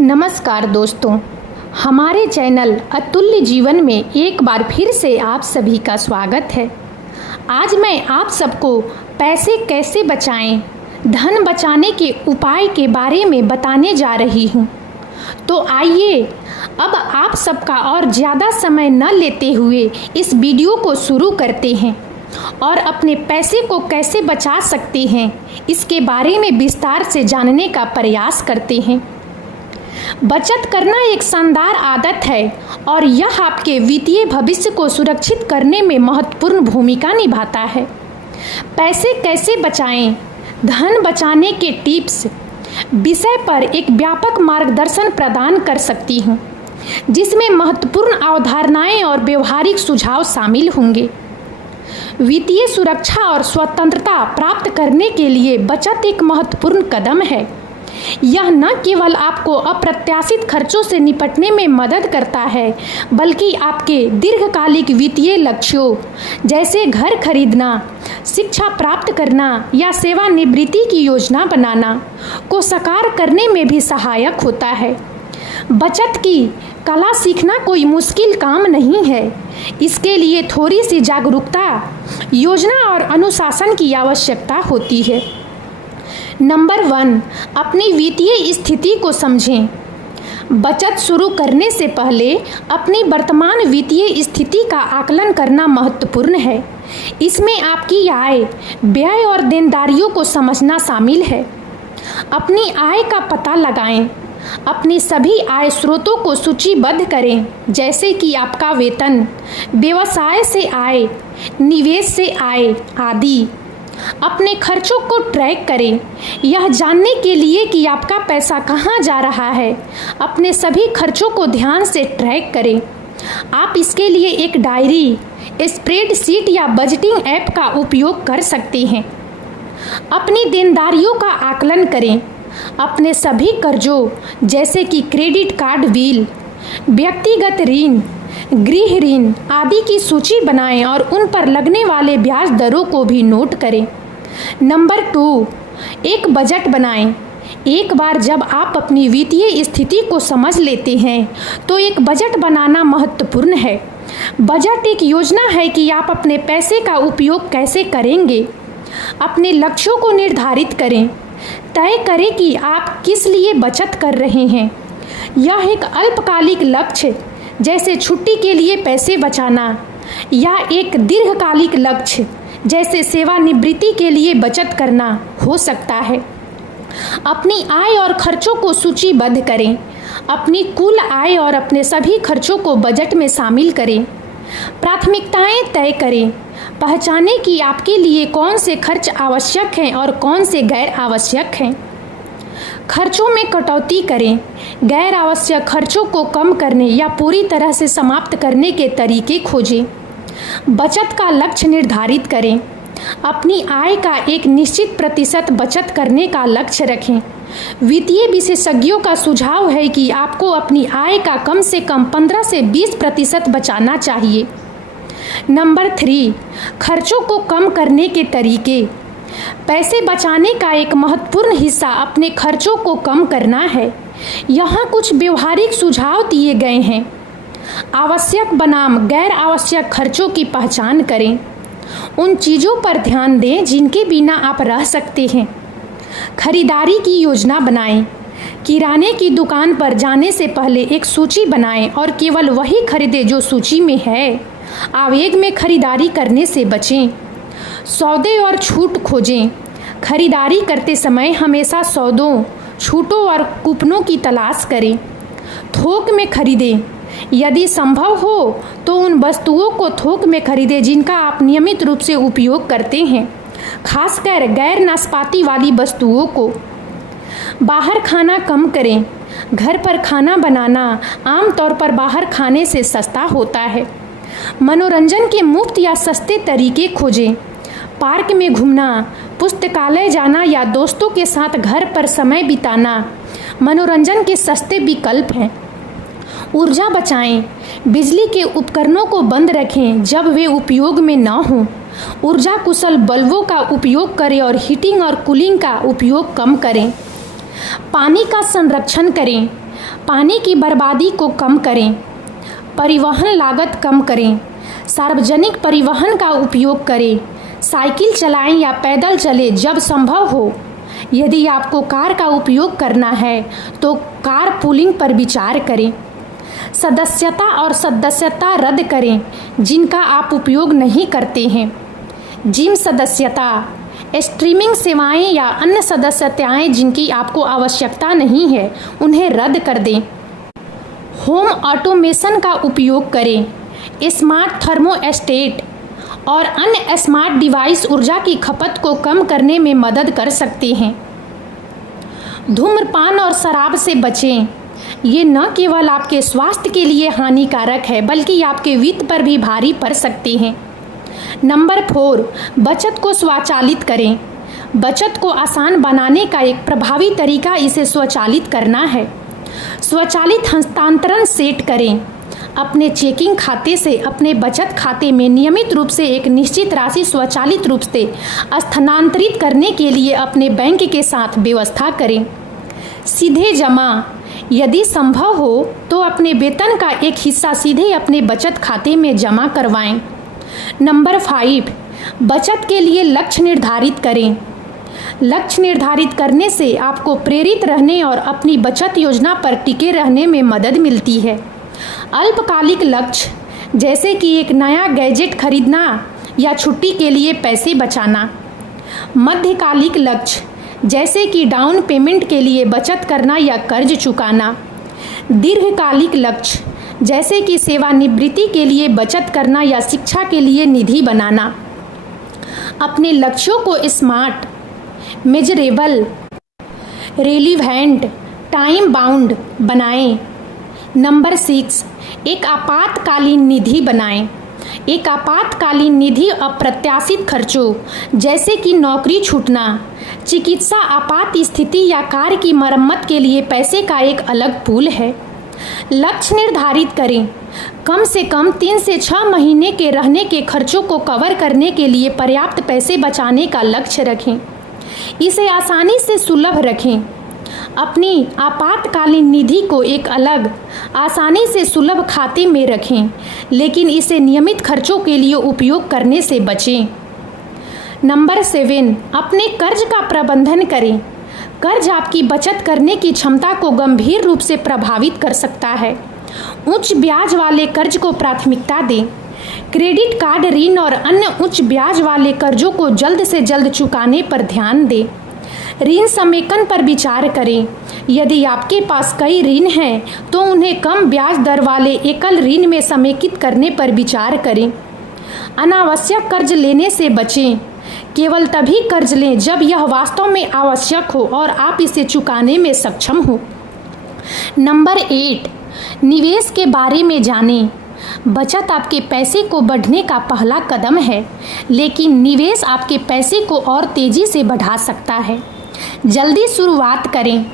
नमस्कार दोस्तों, हमारे चैनल अतुल्य जीवन में एक बार फिर से आप सभी का स्वागत है। आज मैं आप सबको पैसे कैसे बचाएं, धन बचाने के उपाय के बारे में बताने जा रही हूं। तो आइए अब आप सबका और ज़्यादा समय न लेते हुए इस वीडियो को शुरू करते हैं और अपने पैसे को कैसे बचा सकते हैं इसके बारे में विस्तार से जानने का प्रयास करते हैं। बचत करना एक शानदार आदत है और यह आपके वित्तीय भविष्य को सुरक्षित करने में महत्वपूर्ण भूमिका निभाता है। पैसे कैसे बचाएं, धन बचाने के टिप्स विषय पर एक व्यापक मार्गदर्शन प्रदान कर सकती हूँ, जिसमें महत्वपूर्ण अवधारणाएं और व्यवहारिक सुझाव शामिल होंगे। वित्तीय सुरक्षा और स्वतंत्रता प्राप्त करने के लिए बचत एक महत्वपूर्ण कदम है। यह न केवल आपको अप्रत्याशित खर्चों से निपटने में मदद करता है, बल्कि आपके दीर्घकालिक वित्तीय लक्ष्यों जैसे घर खरीदना, शिक्षा प्राप्त करना या सेवानिवृत्ति की योजना बनाना को साकार करने में भी सहायक होता है। बचत की कला सीखना कोई मुश्किल काम नहीं है। इसके लिए थोड़ी सी जागरूकता, योजना और अनुशासन की आवश्यकता होती है। नंबर 1, अपनी वित्तीय स्थिति को समझें। बचत शुरू करने से पहले अपनी वर्तमान वित्तीय स्थिति का आकलन करना महत्वपूर्ण है। इसमें आपकी आय, व्यय और देनदारियों को समझना शामिल है। अपनी आय का पता लगाएं। अपनी सभी आय स्रोतों को सूचीबद्ध करें, जैसे कि आपका वेतन, व्यवसाय से आय, निवेश से आय आदि। अपने खर्चों को ट्रैक करें, यह जानने के लिए कि आपका पैसा कहाँ जा रहा है। अपने सभी खर्चों को ध्यान से ट्रैक करें। आप इसके लिए एक डायरी, स्प्रेडशीट या बजटिंग ऐप का उपयोग कर सकते हैं। अपनी देनदारियों का आकलन करें। अपने सभी कर्जों जैसे कि क्रेडिट कार्ड बिल, व्यक्तिगत ऋण, गृह ऋण आदि की सूची बनाएं और उन पर लगने वाले ब्याज दरों को भी नोट करें। नंबर 2, एक बजट बनाएं। एक बार जब आप अपनी वित्तीय स्थिति को समझ लेते हैं तो एक बजट बनाना महत्वपूर्ण है। बजट एक योजना है कि आप अपने पैसे का उपयोग कैसे करेंगे। अपने लक्ष्यों को निर्धारित करें। तय करें कि आप किस लिए बचत कर रहे हैं। यह एक अल्पकालिक लक्ष्य जैसे छुट्टी के लिए पैसे बचाना या एक दीर्घकालिक लक्ष्य जैसे सेवानिवृत्ति के लिए बचत करना हो सकता है। अपनी आय और खर्चों को सूचीबद्ध करें। अपनी कुल आय और अपने सभी खर्चों को बजट में शामिल करें। प्राथमिकताएं तय करें। पहचानें कि आपके लिए कौन से खर्च आवश्यक हैं और कौन से गैर आवश्यक हैं। खर्चों में कटौती करें। गैर आवश्यक खर्चों को कम करने या पूरी तरह से समाप्त करने के तरीके खोजें। बचत का लक्ष्य निर्धारित करें। अपनी आय का एक निश्चित प्रतिशत बचत करने का लक्ष्य रखें। वित्तीय विशेषज्ञों का सुझाव है कि आपको अपनी आय का कम से कम 15 से 20% बचाना चाहिए। नंबर 3, खर्चों को कम करने के तरीके। पैसे बचाने का एक महत्वपूर्ण हिस्सा अपने खर्चों को कम करना है। यहाँ कुछ व्यवहारिक सुझाव दिए गए हैं। आवश्यक बनाम गैर आवश्यक खर्चों की पहचान करें। उन चीज़ों पर ध्यान दें जिनके बिना आप रह सकते हैं। खरीदारी की योजना बनाएं। किराने की दुकान पर जाने से पहले एक सूची बनाएं और केवल वही खरीदें जो सूची में है। आवेग में खरीदारी करने से बचें। सौदे और छूट खोजें। खरीदारी करते समय हमेशा सौदों, छूटों और कूपनों की तलाश करें। थोक में खरीदें। यदि संभव हो तो उन वस्तुओं को थोक में खरीदें जिनका आप नियमित रूप से उपयोग करते हैं, खासकर गैर नाशपाती वाली वस्तुओं को। बाहर खाना कम करें। घर पर खाना बनाना आमतौर पर बाहर खाने से सस्ता होता है। मनोरंजन के मुफ्त या सस्ते तरीके खोजें। पार्क में घूमना, पुस्तकालय जाना या दोस्तों के साथ घर पर समय बिताना मनोरंजन के सस्ते विकल्प हैं। ऊर्जा बचाएं। बिजली के उपकरणों को बंद रखें जब वे उपयोग में न हों। ऊर्जा कुशल बल्बों का उपयोग करें और हीटिंग और कूलिंग का उपयोग कम करें। पानी का संरक्षण करें। पानी की बर्बादी को कम करें, परिवहन लागत कम करें, सार्वजनिक परिवहन का उपयोग करें, साइकिल चलाएं या पैदल चलें जब संभव हो। यदि आपको कार का उपयोग करना है तो कार पूलिंग पर विचार करें। सदस्यता और सदस्यता रद्द करें जिनका आप उपयोग नहीं करते हैं। जिम सदस्यता, स्ट्रीमिंग सेवाएं या अन्य सदस्यताएं जिनकी आपको आवश्यकता नहीं है उन्हें रद्द कर दें। होम ऑटोमेशन का उपयोग करें। स्मार्ट थर्मोस्टेट और अन्य स्मार्ट डिवाइस ऊर्जा की खपत को कम करने में मदद कर सकते हैं। धूम्रपान और शराब से बचें। ये न केवल आपके स्वास्थ्य के लिए हानिकारक है बल्कि आपके वित्त पर भी भारी पड़ सकते हैं। नंबर 4, बचत को स्वचालित करें। बचत को आसान बनाने का एक प्रभावी तरीका इसे स्वचालित करना है। स्वचालित हस्तांतरण सेट करें। अपने चेकिंग खाते से अपने बचत खाते में नियमित रूप से एक निश्चित राशि स्वचालित रूप से स्थानांतरित करने के लिए अपने बैंक के साथ व्यवस्था करें। सीधे जमा, यदि संभव हो तो अपने वेतन का एक हिस्सा सीधे अपने बचत खाते में जमा करवाएं। नंबर 5, बचत के लिए लक्ष्य निर्धारित करें। लक्ष्य निर्धारित करने से आपको प्रेरित रहने और अपनी बचत योजना पर टिके रहने में मदद मिलती है। अल्पकालिक लक्ष्य जैसे कि एक नया गैजेट खरीदना या छुट्टी के लिए पैसे बचाना। मध्यकालिक लक्ष्य जैसे कि डाउन पेमेंट के लिए बचत करना या कर्ज चुकाना। दीर्घकालिक लक्ष्य जैसे कि सेवानिवृत्ति के लिए बचत करना या शिक्षा के लिए निधि बनाना। अपने लक्ष्यों को smart, measurable, relevant, time bound बनाएं। नंबर 6, एक आपातकालीन निधि बनाएं। एक आपातकालीन निधि अप्रत्याशित खर्चों जैसे कि नौकरी छूटना, चिकित्सा आपात स्थिति या कार की मरम्मत के लिए पैसे का एक अलग पूल है। लक्ष्य निर्धारित करें। कम से कम 3 से 6 महीने के रहने के खर्चों को कवर करने के लिए पर्याप्त पैसे बचाने का लक्ष्य रखें। इसे आसानी से सुलभ रखें। अपनी आपातकालीन निधि को एक अलग, आसानी से सुलभ खाते में रखें, लेकिन इसे नियमित खर्चों के लिए उपयोग करने से बचें। नंबर 7, अपने कर्ज का प्रबंधन करें। कर्ज आपकी बचत करने की क्षमता को गंभीर रूप से प्रभावित कर सकता है। उच्च ब्याज वाले कर्ज को प्राथमिकता दें। क्रेडिट कार्ड ऋण और अन्य उच्च ब्याज वाले कर्जों को जल्द से जल्द चुकाने पर ध्यान दें। ऋण समेकन पर विचार करें। यदि आपके पास कई ऋण हैं तो उन्हें कम ब्याज दर वाले एकल ऋण में समेकित करने पर विचार करें। अनावश्यक कर्ज लेने से बचें। केवल तभी कर्ज लें जब यह वास्तव में आवश्यक हो और आप इसे चुकाने में सक्षम हो। नंबर 8, निवेश के बारे में जानें। बचत आपके पैसे को बढ़ने का पहला कदम है, लेकिन निवेश आपके पैसे को और तेजी से बढ़ा सकता है। जल्दी शुरुआत करें।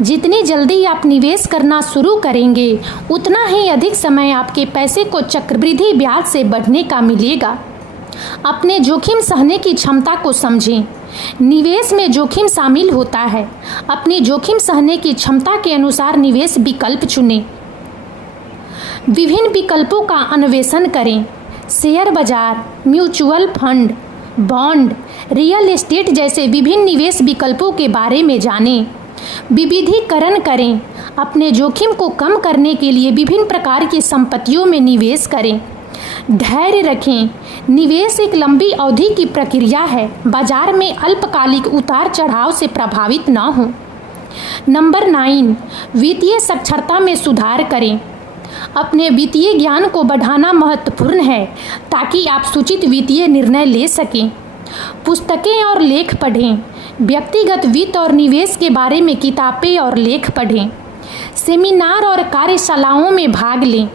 जितनी जल्दी आप निवेश करना शुरू करेंगे उतना ही अधिक समय आपके पैसे को चक्रवृद्धि ब्याज से बढ़ने का मिलेगा। अपने जोखिम सहने की क्षमता को समझें। निवेश में जोखिम शामिल होता है। अपनी जोखिम सहने की क्षमता के अनुसार निवेश विकल्प चुनें। विभिन्न विकल्पों का अन्वेषण करें। शेयर बाजार, mutual fund, bond, real estate जैसे विभिन्न निवेश विकल्पों के बारे में जानें। विविधीकरण करें। अपने जोखिम को कम करने के लिए विभिन्न प्रकार की संपत्तियों में निवेश करें। धैर्य रखें। निवेश एक लंबी अवधि की प्रक्रिया है। बाजार में अल्पकालिक उतार चढ़ाव से प्रभावित न हो। नंबर 9, वित्तीय साक्षरता में सुधार करें। अपने वित्तीय ज्ञान को बढ़ाना महत्वपूर्ण है ताकि आप सूचित वित्तीय निर्णय ले सकें। पुस्तकें और लेख पढ़ें। व्यक्तिगत वित्त और निवेश के बारे में किताबें और लेख पढ़ें। सेमिनार और कार्यशालाओं में भाग लें।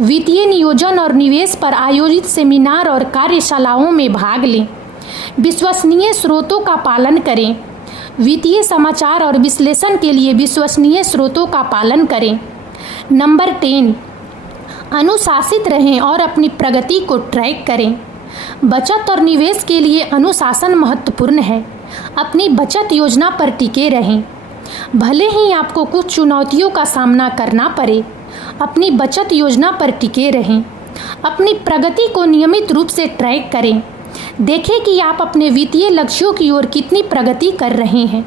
वित्तीय नियोजन और निवेश पर आयोजित सेमिनार और कार्यशालाओं में भाग लें। विश्वसनीय स्रोतों का पालन करें। वित्तीय समाचार और विश्लेषण के लिए विश्वसनीय स्रोतों का पालन करें। नंबर 10, अनुशासित रहें और अपनी प्रगति को ट्रैक करें। बचत और निवेश के लिए अनुशासन महत्वपूर्ण है। अपनी बचत योजना पर टिके रहें। भले ही आपको कुछ चुनौतियों का सामना करना पड़े, अपनी बचत योजना पर टिके रहें। अपनी प्रगति को नियमित रूप से ट्रैक करें। देखें कि आप अपने वित्तीय लक्ष्यों की ओर कितनी प्रगति कर रहे हैं।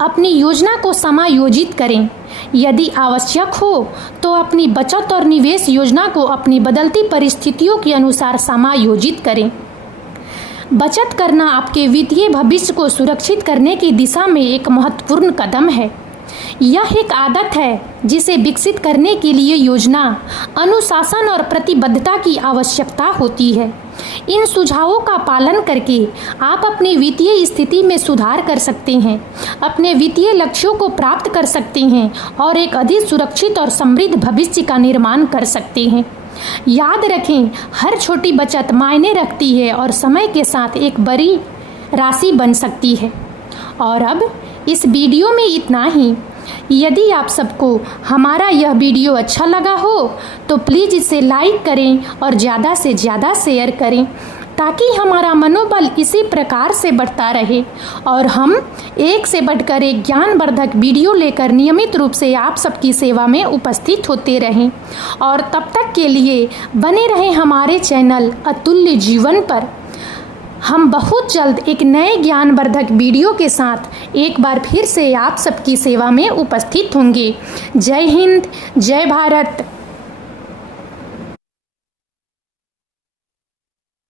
अपनी योजना को समायोजित करें। यदि आवश्यक हो तो अपनी बचत और निवेश योजना को अपनी बदलती परिस्थितियों के अनुसार समायोजित करें। बचत करना आपके वित्तीय भविष्य को सुरक्षित करने की दिशा में एक महत्वपूर्ण कदम है। यह एक आदत है जिसे विकसित करने के लिए योजना, अनुशासन और प्रतिबद्धता की आवश्यकता होती है। इन सुझावों का पालन करके आप अपनी वित्तीय स्थिति में सुधार कर सकते हैं, अपने वित्तीय लक्ष्यों को प्राप्त कर सकते हैं और एक अधिक सुरक्षित और समृद्ध भविष्य का निर्माण कर सकते हैं। याद रखें, हर छोटी बचत मायने रखती है और समय के साथ एक बड़ी राशि बन सकती है। और अब इस वीडियो में इतना ही। यदि आप सबको हमारा यह वीडियो अच्छा लगा हो तो प्लीज़ इसे लाइक करें और ज़्यादा से ज़्यादा शेयर करें, ताकि हमारा मनोबल इसी प्रकार से बढ़ता रहे और हम एक से बढ़कर एक ज्ञानवर्धक वीडियो लेकर नियमित रूप से आप सबकी सेवा में उपस्थित होते रहें। और तब तक के लिए बने रहें हमारे चैनल अतुल्य जीवन पर। हम बहुत जल्द एक नए ज्ञानवर्धक वीडियो के साथ एक बार फिर से आप सबकी सेवा में उपस्थित होंगे। जय हिंद, जय भारत।